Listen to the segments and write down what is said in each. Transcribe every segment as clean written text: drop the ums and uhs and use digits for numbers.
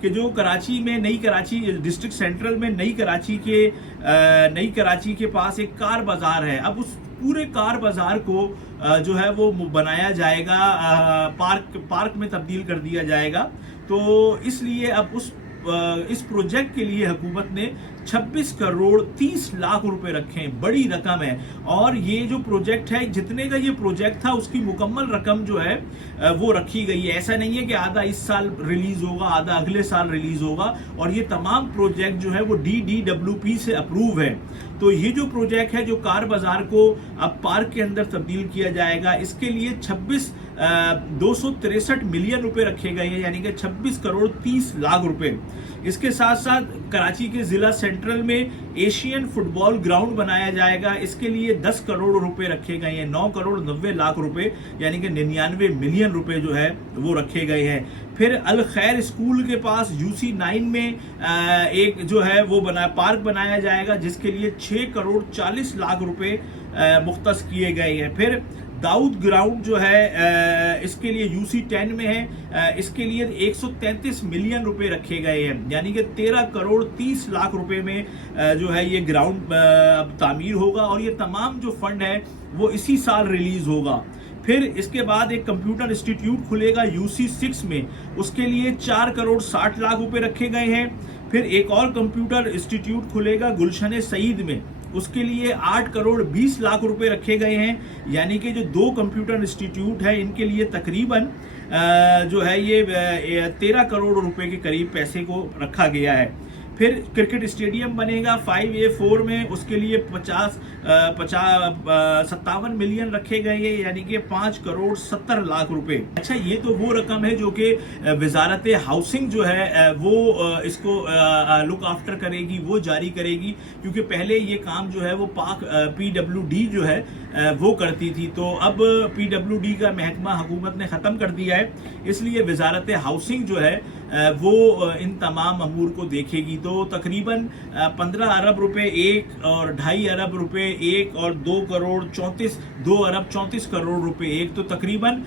کہ جو کراچی میں نئی کراچی ڈسٹرکٹ سینٹرل میں نئی کراچی کے پاس ایک کار بازار ہے. اب اس پورے کار بازار کو جو ہے وہ بنایا جائے گا, پارک میں تبدیل کر دیا جائے گا. تو اس لیے اب اس پروجیکٹ کے لیے حکومت نے 26 کروڑ 30 لاکھ روپے رکھے ہیں. بڑی رقم ہے. اور یہ جو پروجیکٹ ہے, جتنے کا یہ پروجیکٹ تھا اس کی مکمل رقم جو ہے وہ رکھی گئی ہے. ایسا نہیں ہے کہ آدھا اس سال ریلیز ہوگا, آدھا اگلے سال ریلیز ہوگا. اور یہ تمام پروجیکٹ جو ہے وہ DDWP سے اپروو ہے. تو یہ جو پروجیکٹ ہے, جو کار بازار کو اب پارک کے اندر تبدیل کیا جائے گا, اس کے لیے 263 ملین روپے رکھے گئے ہیں, یعنی کہ 26 کروڑ 30 لاکھ روپے. اس کے ساتھ ساتھ کراچی کے ضلع سینٹرل میں ایشین فٹ بال گراؤنڈ بنایا جائے گا. اس کے لیے 10 کروڑ روپے رکھے گئے ہیں, 9 کروڑ 90 لاکھ روپے, یعنی کہ 99 ملین روپے جو ہے وہ رکھے گئے ہیں. پھر الخیر اسکول کے پاس UC9 میں ایک جو ہے وہ پارک بنایا جائے گا, جس کے لیے 6 کروڑ 40 لاکھ روپے مختص کیے گئے ہیں. پھر داؤد گراؤنڈ جو ہے اس کے لیے UC10 میں ہے, اس کے لیے 133 ملین روپے رکھے گئے ہیں, یعنی کہ 13 کروڑ 30 لاکھ روپے میں جو ہے یہ گراؤنڈ تعمیر ہوگا. اور یہ تمام جو فنڈ ہے وہ اسی سال ریلیز ہوگا. پھر اس کے بعد ایک کمپیوٹر انسٹیٹیوٹ کھلے گا UC6 میں, اس کے لیے 4 کروڑ 60 لاکھ روپے رکھے گئے ہیں. پھر ایک اور کمپیوٹر انسٹیٹیوٹ کھلے گا گلشن سعید میں, اس کے لیے 8 کروڑ 20 لاکھ روپے رکھے گئے ہیں. یعنی کہ جو 2 کمپیوٹر انسٹیٹیوٹ ہیں ان کے لیے تقریباً جو ہے یہ 13 کروڑ روپے کے قریب پیسے کو رکھا گیا ہے. پھر کرکٹ اسٹیڈیم بنے گا 5A4 میں, اس کے لیے 57 ملین رکھے گئے ہیں, یعنی کہ 5 کروڑ 70 لاکھ روپے. اچھا, یہ تو وہ رقم ہے جو کہ وزارت ہاؤسنگ جو ہے وہ اس کو لک آفٹر کرے گی, وہ جاری کرے گی, کیونکہ پہلے یہ کام جو ہے وہ PWD جو ہے وہ کرتی تھی. تو اب PWD کا محکمہ حکومت نے ختم کر دیا ہے, اس لیے وزارت ہاؤسنگ جو ہے وہ ان تمام امور کو دیکھے گی. تو تقریباً 15 ارب روپے ایک, اور 2.5 ارب روپے ایک, اور 2 ارب 34 کروڑ روپے ایک, تو تقریباً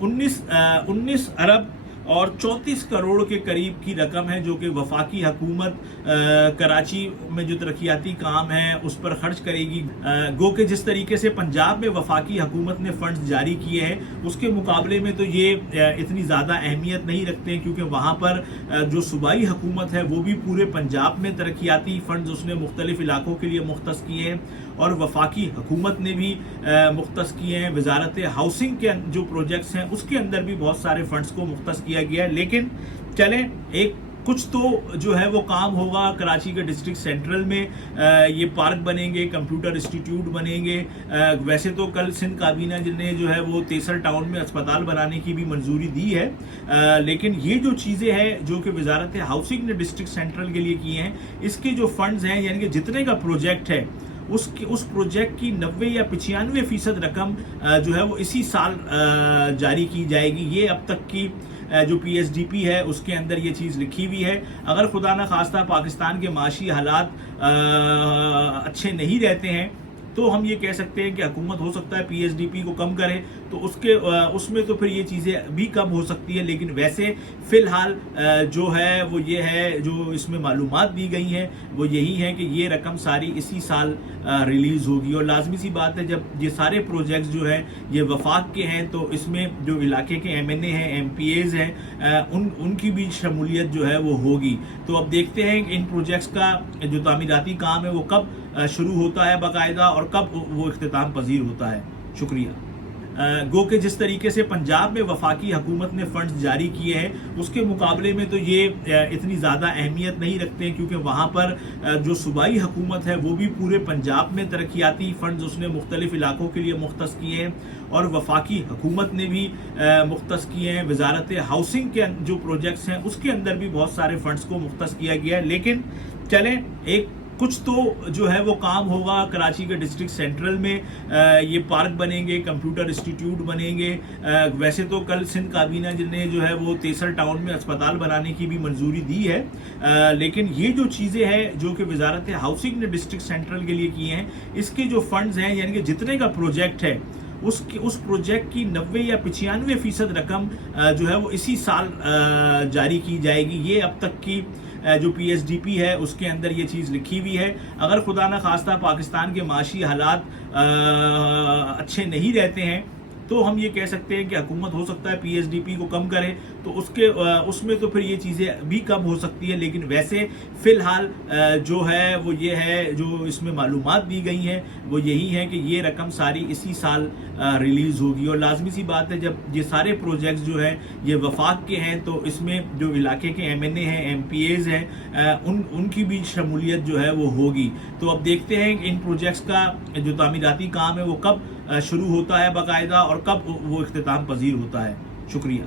19 ارب اور 34 کروڑ کے قریب کی رقم ہے جو کہ وفاقی حکومت کراچی میں جو ترقیاتی کام ہے اس پر خرچ کرے گی. گو کہ جس طریقے سے پنجاب میں وفاقی حکومت نے فنڈز جاری کیے ہیں, اس کے مقابلے میں تو یہ اتنی زیادہ اہمیت نہیں رکھتے ہیں, کیونکہ وہاں پر جو صوبائی حکومت ہے وہ بھی پورے پنجاب میں ترقیاتی فنڈز اس نے مختلف علاقوں کے لیے مختص کیے ہیں, اور وفاقی حکومت نے بھی مختص کیے ہیں. وزارت ہاؤسنگ کے جو پروجیکٹس ہیں اس کے اندر بھی بہت سارے فنڈز کو مختص کیا گیا ہے. لیکن چلیں, کچھ تو جو ہے وہ کام ہوگا. کراچی کے ڈسٹرکٹ سینٹرل میں یہ پارک بنیں گے, کمپیوٹر انسٹیٹیوٹ بنیں گے. ویسے تو کل سندھ کابینہ نے جو ہے وہ تیسر ٹاؤن میں اسپتال بنانے کی بھی منظوری دی ہے, لیکن یہ جو چیزیں ہیں جو کہ وزارت ہاؤسنگ نے ڈسٹرکٹ سینٹرل کے لیے کی ہیں, اس کے جو فنڈز ہیں, یعنی کہ جتنے کا پروجیکٹ ہے اس پروجیکٹ کی 90 یا 95% رقم جو ہے وہ اسی سال جاری کی جائے گی. یہ اب تک کی جو PSDP ہے اس کے اندر یہ چیز لکھی ہوئی ہے. اگر خدا نہ خواستہ پاکستان کے معاشی حالات اچھے نہیں رہتے ہیں تو ہم یہ کہہ سکتے ہیں کہ حکومت ہو سکتا ہے PSDP کو کم کرے, تو اس میں تو پھر یہ چیزیں بھی کم ہو سکتی ہے. لیکن ویسے فی الحال جو ہے وہ یہ ہے, جو اس میں معلومات دی گئی ہیں وہ یہی ہے کہ یہ رقم ساری اسی سال ریلیز ہوگی. اور لازمی سی بات ہے, جب یہ سارے پروجیکٹس جو ہیں یہ وفاق کے ہیں تو اس میں جو علاقے کے MNA ہیں, MPAs ہیں, ان کی بھی شمولیت جو ہے وہ ہوگی. تو اب دیکھتے ہیں کہ ان پروجیکٹس کا جو تعمیراتی کام ہے وہ کب شروع ہوتا ہے باقاعدہ, اور کب وہ اختتام پذیر ہوتا ہے. شکریہ. گو کہ جس طریقے سے پنجاب میں وفاقی حکومت نے فنڈز جاری کیے ہیں اس کے مقابلے میں تو یہ اتنی زیادہ اہمیت نہیں رکھتے ہیں, کیونکہ وہاں پر جو صوبائی حکومت ہے وہ بھی پورے پنجاب میں ترقیاتی فنڈز اس نے مختلف علاقوں کے لیے مختص کیے ہیں, اور وفاقی حکومت نے بھی مختص کیے ہیں. وزارت ہاؤسنگ کے جو پروجیکٹس ہیں اس کے اندر بھی بہت سارے فنڈز کو مختص کیا گیا ہے. لیکن چلیں, کچھ تو جو ہے وہ کام ہوگا. کراچی کے ڈسٹرکٹ سینٹرل میں یہ پارک بنیں گے, کمپیوٹر انسٹیٹیوٹ بنیں گے. ویسے تو کل سندھ کابینہ نے جو ہے وہ تیسر ٹاؤن میں اسپتال بنانے کی بھی منظوری دی ہے, لیکن یہ جو چیزیں ہیں جو کہ وزارت ہاؤسنگ نے ڈسٹرکٹ سینٹرل کے لیے کی ہیں, اس کے جو فنڈز ہیں, یعنی کہ جتنے کا پروجیکٹ ہے اس پروجیکٹ کی 90 یا 95% رقم جو ہے وہ اسی سال جاری کی جائے گی. یہ اب تک کی جو پی ایس ڈی پی ہے اس کے اندر یہ چیز لکھی ہوئی ہے. اگر خدا نخواستہ پاکستان کے معاشی حالات اچھے نہیں رہتے ہیں تو ہم یہ کہہ سکتے ہیں کہ حکومت ہو سکتا ہے پی ایس ڈی پی کو کم کرے, تو اس میں تو پھر یہ چیزیں بھی کم ہو سکتی ہیں. لیکن ویسے فی الحال جو ہے وہ یہ ہے, جو اس میں معلومات دی گئی ہیں وہ یہی ہے کہ یہ رقم ساری اسی سال ریلیز ہوگی. اور لازمی سی بات ہے جب یہ سارے پروجیکٹس جو ہیں یہ وفاق کے ہیں تو اس میں جو علاقے کے ایم این اے ہیں, ایم پی ایز ہیں, ان کی بھی شمولیت جو ہے وہ ہوگی. تو اب دیکھتے ہیں کہ ان پروجیکٹس کا جو تعمیراتی کام ہے وہ کب شروع ہوتا ہے باقاعدہ اور کب وہ اختتام پذیر ہوتا ہے. شکریہ.